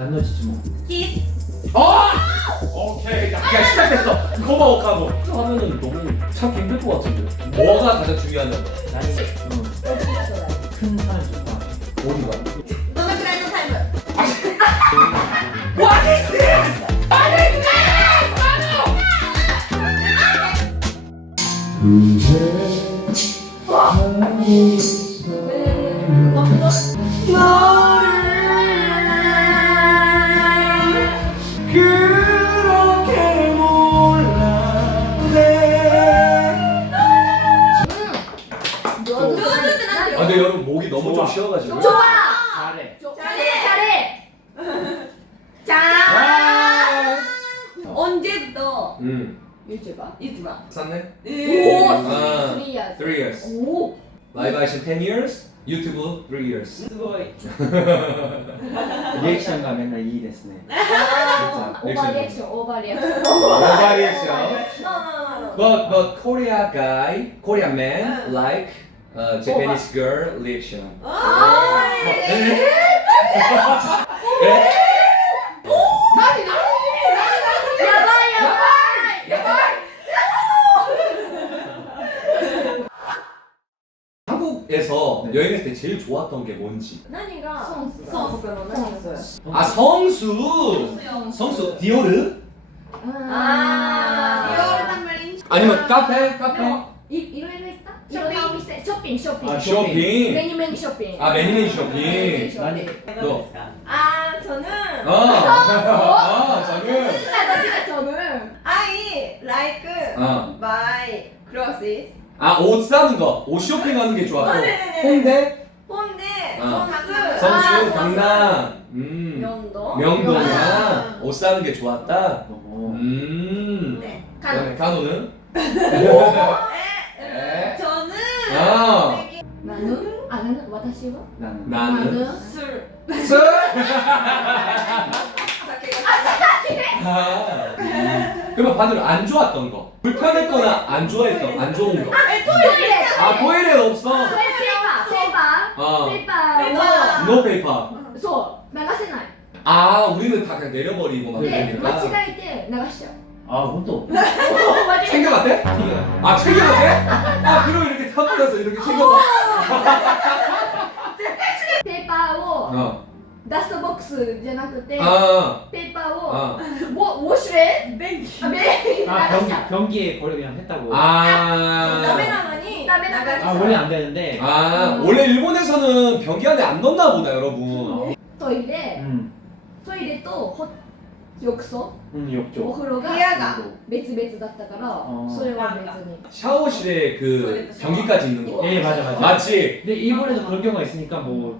난너지주먹 키스 뭐. 어! 오케이. 야 시작됐어. 고마워 카노 하면은 너무 찾기 힘들 것 같은데. 뭐가 가장 중요하냐고. 나는 큰 사람 좋다 어디가? three years すごい。リアクションがみんないいですね。実はオーバーリアクション、オーバーリアクション。Overreaction No, no, no, no. but but Korea guy Korea man like uh, Japanese girl reaction おーいえ 여행했을 때 제일 좋았던 게 뭔지. 何がソンスの何ス 아 성수. 성수 디오르? あーディオールタンバリン 아니면 카페? で 카페? もいいろいろ行ったいろんなお店ショッピングショッピング 아, 쇼핑. メニューメニューショッピング 아 매니메이 メニュー 쇼핑. ショッピング 너. 아 저는 어. 아 저는. 나 저는 I like 어. buy clothes 아 옷 사는 거, 옷 쇼핑하는 게 좋아 또 어, 네, 네, 네, 홍대? 홍대 아. 선수. 선수 아, 강남. 음. 명동. 명동이야. 아. 옷 사는 게 좋았다? 어. 음, 네. 간호는? 저는 아. 나는? 아 나는 나는. 술. 술. 아, 그러면 반대로 안 좋았던 거. 불편했거나 안 좋아했던, 안 좋은 거. 아, 토요일에. 아, 토요일에 없어. 아, 아. no paper. そう流せない 아, 우리는 다 그냥 내려버리고 막で 이러니까. 間違えて流しちゃう 아, 그것도. 맞아 챙겨갔대? 아, 챙겨갔대? 아, 그럼 이렇게 타버려서 이렇게 챙겨가. ペーパーを 어. ダストボックスじゃなくて 아. ペーパーを 어. ウォウォシュレ便器あ便利に流 아 し 변기 ちゃう 변기에 버려 그냥 했다고 아. ダメなのにダメなのに 아 원래 안 되는데 아 음. 원래 일본에서는 변기 안에 안 넣나 보다 여러분. トイレ 음, トイレとほ浴槽 음 お 욕조 風呂が部屋が別々だったからあーそれは別に 샤워실에 그 변기까지 있는 거. 예 맞아 맞아 맞지? 근데 일본에도 그런 경우가 있으니까 뭐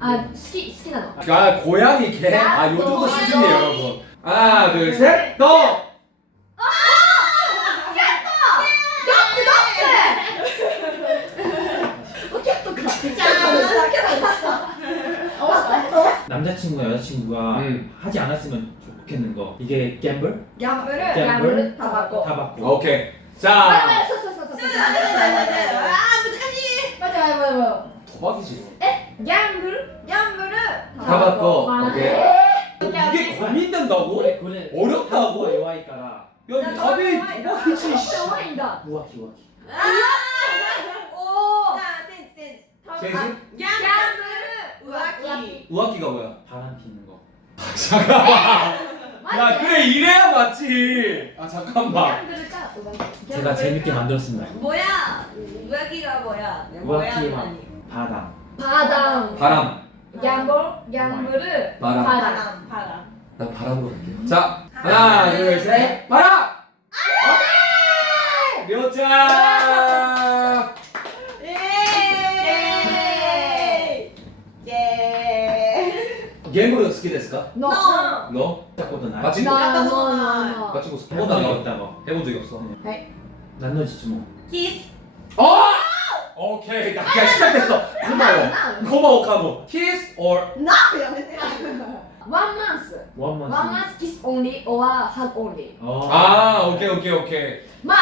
아 스키 스키다 너. 아 고양이 개? 아요 정도 수준이에요 여러분. 하나 둘셋너 남자친구나 여자친구가 음. 하지 않았으면 좋겠는 거. 이게 갬블? 야물을 갬블? 다 받고. 다 받고. 오케이. 자. 빨리 빨리 쏘쏘쏘쏘. 바코. まあ 오케이. え 이게 고민된다고? 그래 그래 어렵다고? 타바코가 요아이까라 야, 이 답이 도박이지. ー弱いんだ 우와키 우와키 おおじゃあチェンジチェンジタバコチェンジギャンブル浮気 우아기가 뭐야? 바람 피는 거 야, 그래 이래야 맞지. 아 ギ 잠깐만. ャンブルか浮気 제가 재밌게 만들었습니다 뭐야 우야기가 뭐야 우아키와 뭐야 바람 パーダウン 바람. ギャンブルギャンブル 바람. パーダウン 바람 바람 난 바람으로 갈게요. 자, 하나, 둘, 셋, 바람! 오케이! 묘자! 예 예. 게임으로 好きですか?の 너 너? たことない 마치고 なやった のことない のの 마치고 やった 해본 こ 적 とも 해본 적이 없어. 何の質問キス 어! 오케이. 야, 야 시작됐어. 고마워. 고마워 카모. Kiss or No, jag vet inte. One month. 원만 One month kiss only or hug only. 아 오케이 오케이 오케이. 마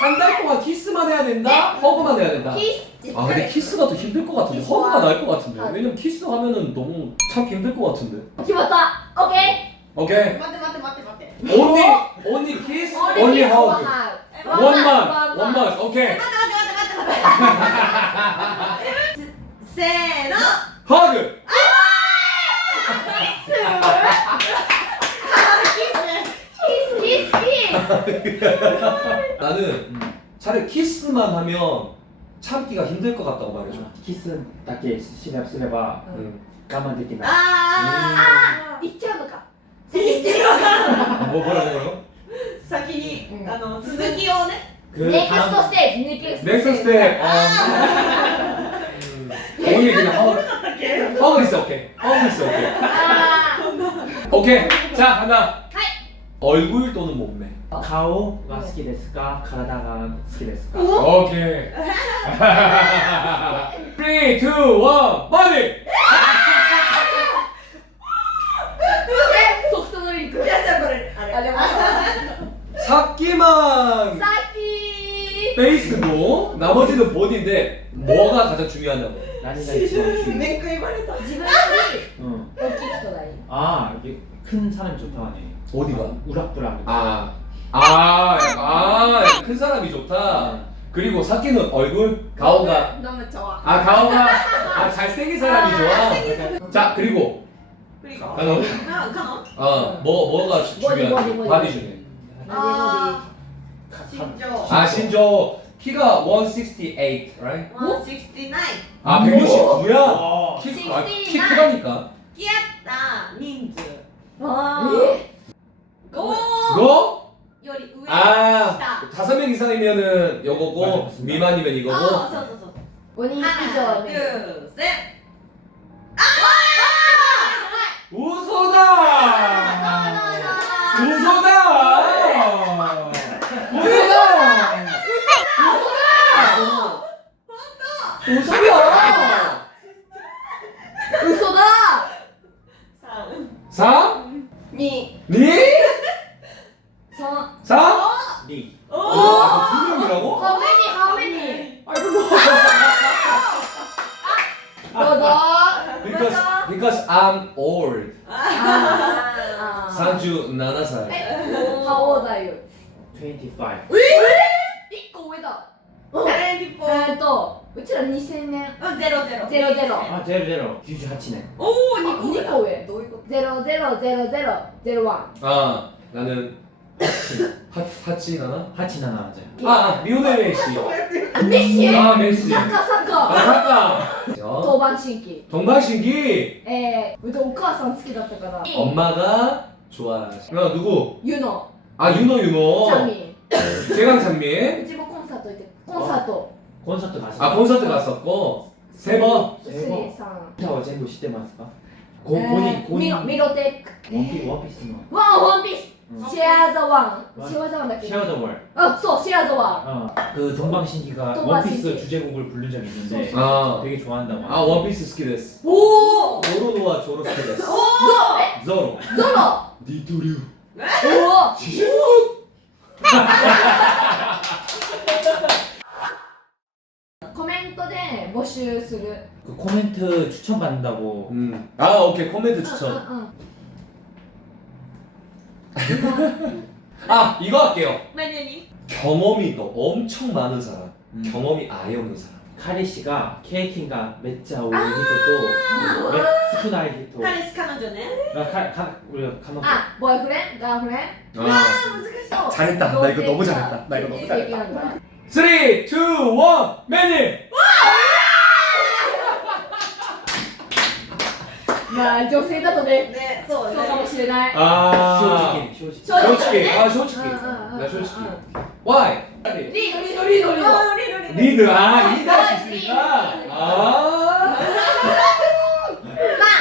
한 달 동안 키스만 해야 된다. 허그만 해야 된다. kiss. 아 근데 키스가 더 힘들 것 같은데 키스가- 허그가 나을 것 같은데 아. 왜냐면 키스 하면은 너무 참기 힘들 것 같은데 기봤다. 오케이. 오케이 Vänta, vänta, vänta, vänta. only only kiss only kiss or hug hug. One month. One month. 오케이 Vänta, vänta, vänta, vänta. 세, 너! 허그! 키스! 아, 키스! 키스, 키스, 키스! 나는 차라리 키스만 하면 참기가 힘들 것 같다고 말해줘. 키스 だけしなすれば 응. 我慢でき 아, ない 아! 行っちゃうのか。行っちゃうのか。뭐 뭐라고 뭐라고? 先に、あの、続きをね。그 넥스트 다음 스테이지 넥스트 넥스트 스텝. 어. hug 있어 오케이 hug 있어 오케이 あ 오케이 자 하나 얼굴 또는 몸매 顔が好きですか体が好きですか 오케이 3, 2, 1, 마디! ーソフトドリンクじゃあじゃあこれあれあでも 삭기만 さっき 페이스고 나머지는 보디인데 뭐가 가장 중요하냐고 何が一番好きめくいまれた自分より 응. 大きい人がいい 아 이게 큰 사람이 좋다네 어디가? 우락부락 아, 아, 아, 큰 사람이 좋다. 그리고 사키는 얼굴, 가오가, 飲むちゃわ 아 가오가, 아 잘생긴 사람이 좋아. 자 그리고 プリコ 아, 너, なかの 어, 뭐 뭐가 주- 머리, 중요하지? 머리, 머리. 바디 중에. あ 가- ー 가- 身長 아 신조 키가 168, right? 169. 아, 169야? 키, 아, 키 크다니까. 귀엽다. 민즈. 와. 고. 너? 요리 아. 다섯 명 이상이면은 요거고 맞아, 미만이면 이거고. 어, 어서 어서 어서. 하나, 둘, 셋. 아! 우소다! 우소다! 웃어요. 웃어다. 3 니. 니? 제로. 아 제로 제로. 주주 하치네. 오 니코 니코 왜? 너 이거. 제로 제로 제로 제로. 제로 원 아 나는 하치 하치 나나? 하치나 나자 아, 아 미우네 메시. 아 메시. 사카 사카 잠깐 저 도반 신기. 동방신기? 에 예. 우리 오카상 好きだったから 엄마가 좋아하시 누구? 유노 아 윤호 윤호. 장미. 재강 장미. 우리 뭐 콘서트 때 콘서트. 어? 콘서트 갔어. 아 콘서트 갔었고. 세 번. スリセボーさん歌は全部知ってますかごえ五人ーミロ五人ミロテックワンピワンピースのワンワンピースうんシェアザワンワンシェアザワンだっけ Share the World 아, 소シェアザワ 어, 그 동방신기가 동방신기. 원피스 주제곡을 부른 적이 있는데 아. 되게 좋아한다고 아 원피스 스키데스. ンおお 조로노와 조로 스키데스. ゾえ 조로. ゾロ 니토류. おお 시시. 멤버십 쓰게. 그 코멘트 추천 받는다고 음. 아 오케이 코멘트 추천. 아, 아 이거 아, 할게요. 마녀님. 경험이 너 엄청 많은 사람. 음. 경험이 아예 없는 사람. 카리 씨가 케이킹과 메짜 오이히토 또 맥스쿠나 히토 카레스 카노전에. 카 우리가 가만 아 뭐야 그래? 나 그래? 아 무슨 잘했다. 나 이거 너무 잘했다. 나 이거 너무 잘했다. 3, 2, 1 매니. まあ女性だとねねそうねそうかもしれない 아. 正直正直正直 솔직히. 아, 솔직히. うんうんうんうん 나 솔직히. Why? リードリードリードリードあリルリル 리드. 아, 리드 할 수 있으니까. 아.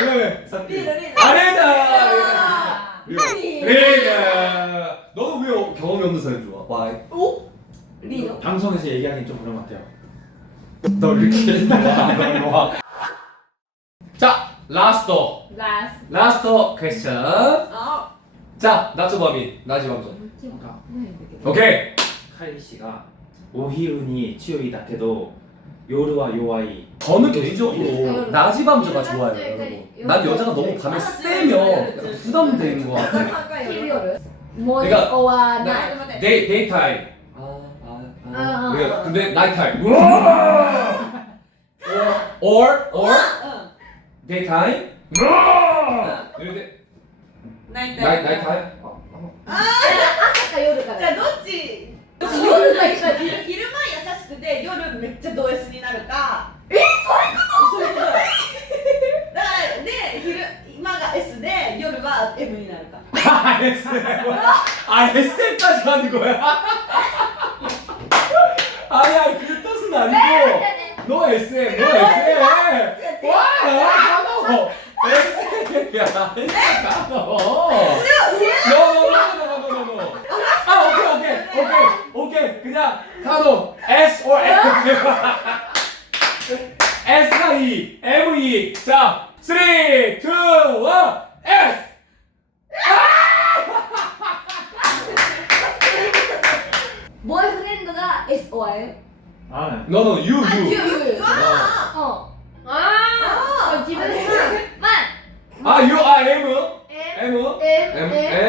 왜? リルリル 아래다. 리드. 그래. 너는 왜 경험이 없는 사람이 좋아? Why? 리더? 방송에서 얘기하기 좀 그런 것 같아요. 너 이렇게 와. 자, 라스트. 라스. 라스트 퀘스천. 아. 자, 나츠바미, 나지밤전. 그러니까 오케이. カイ氏がお昼に強いだけど夜は弱い 저는 개인적으로 나지밤저가 좋아요, 여러분. 난 여자가 너무 밤에 세면 약간 부담되는 것 같아. 필요를. 모닝 그러니까 오와 나- 나이. 데이 데이타임. 아, 아, 아, 아, 그래, 아. 근데 나이타임. 우와! or でたいないないないたいあ朝か夜かじゃあどっち？夜昼間優しくて夜めっちゃド S になるか。えそういうこと？だからで昼今が S で夜は M になるか。あれすあれせっこれ。あれあれくすなりの SM の SM SM이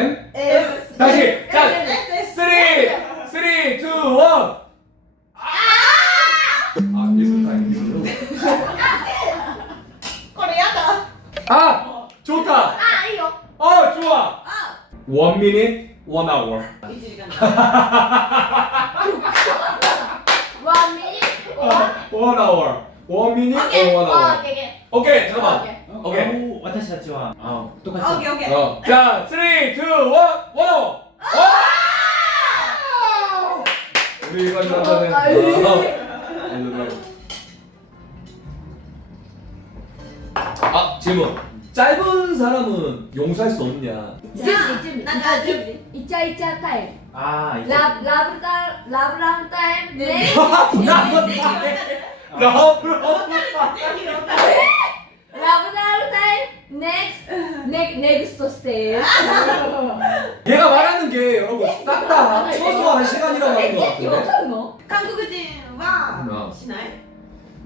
M S. 다시. 자 쓰리 쓰리 투원 아 예술 다행이죠 코리아다. 아 좋다. 아 이거. 어 좋아. 원 미닛 원 아워 One 원 미닛 원원 아워 원 미닛 원 아워 오케이 잠깐만. 오케이 あ私たちはあ똑같이 オッケーオッケー 어, 자, three, two, one, one hour. 우리 이거 이거는 아, 예. 아 질문 짧은 사람은 용서할 수 없냐 準備準備。なんか準備イチャイチャタイム。 아 이제 ラブラブタラブラブタイム。ね。ぜひわかる 라브 ぜひわかるラブラブタイム。next。ね、ネクストステージ。 얘가 말하는 게 여러분 싹 다 최소한 시간이라고 하는 것 え、全部わ 같은데 かるの韓国人はしない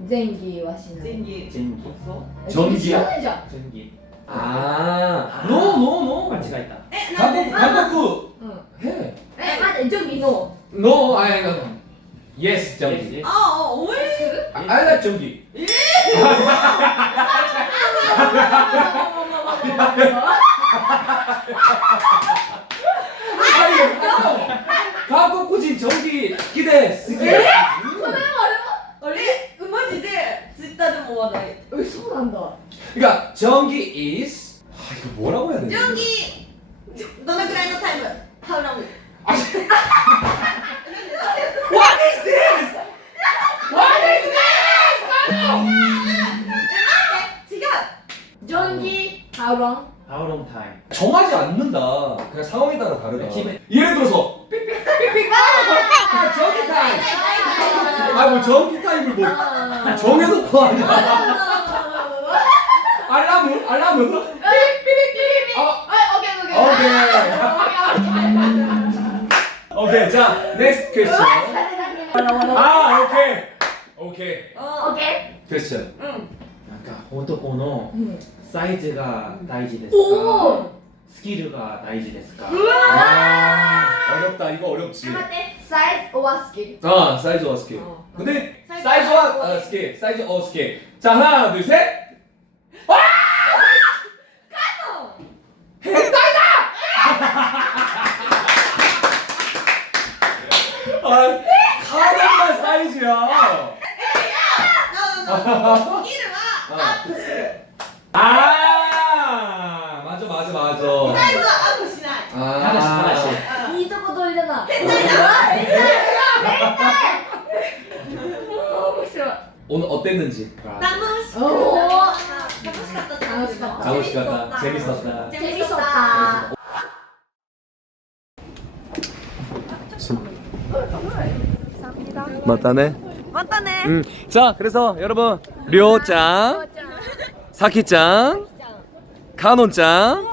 前儀はしない。前儀 전기 そう 전기야? 知らないじゃん。 전기 아 노노노 間違えたえなんで 韓国韓うん。国해 え、待って、準備の。 No 아니 no Yes, 정기. 예스. 아, 어, 오해. 아, I like 정기. 아니, 가고 꾸진 정기 기대. 원래 음원 이제 진짜는 뭐 하나 해. 의심한다. 그러니까 정기 is 아 이거 뭐라고 해야 되지? 여기 타임. 아뭐 전기 타임을 뭐 아. 정해놓고 하냐? 알람은 알람은? 어 아, 오케이, 오케이. 오케이 오케이 자 next question. 아 오케이 오케이 お 오케이. question. うんなんか男のうんサイズが大事ですお かスキルが大事ですか 아 어렵다 이거 어렵지. 待って、サイズは好き。 아 사이즈와 스케일. 어. 근데 사이즈 사이즈와 어, 어, 스케일 사이즈 어 스케일. 자 하나 둘 셋. 오늘 어땠는지. 楽しくおー楽しかった楽しかった 장우씨가 재밌었다. 재밌었다. 맞다네. 맞다네 음. 자, 그래서 여러분 료짱, 사키짱, 카논짱.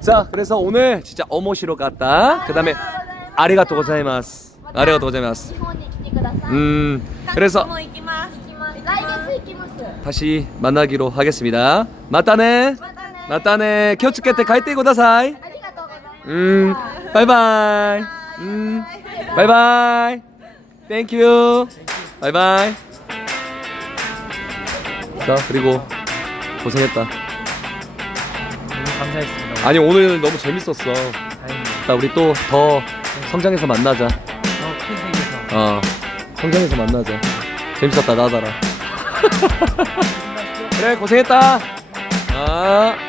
자, 그래서 오늘 진짜 어머시로 갔다. 그다음에 아리가또 고자이마스. 아리가또 고자이마스. 日本に来てください。 음. 그래서 もう行きます 다시 만나기로 하겠습니다. 맞다네. 맞다네. 켜츠케테 갈때 고다사이. 음. 바이바이. 음. 바이바이. 땡큐. 바이바이. 자, 그리고 고생했다. 감사했습니다. 아니, 오늘 너무 재밌었어. 다행입니다. 우리 또 더 성장해서 만나자. 더 어, 성장해서 만나자. 재밌었다, 나다라. 그래, 고생했다. 아.